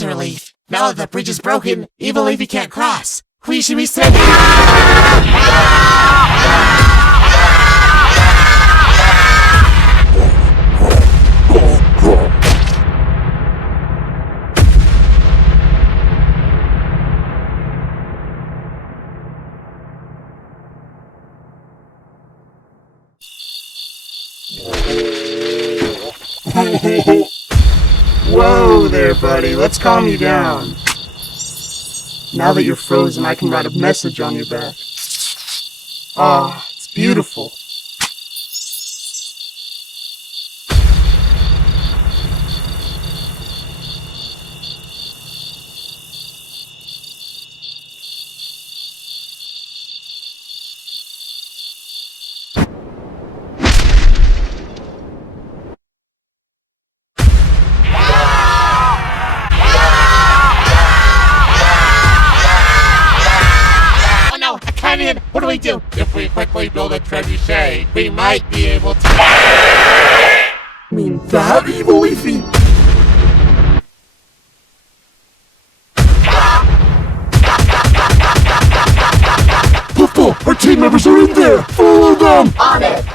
Sir Leaf. Now that the bridge is broken, evil Leafy can't cross. We should be sending... Whoa there, buddy. Let's calm you down. Now that you're frozen, I can write a message on your back. Ah, it's beautiful. What do we do? If we quickly build a trebuchet, we might be able to... I mean that, evil Leafy? Puffball, our team members are in there! Follow them! On it!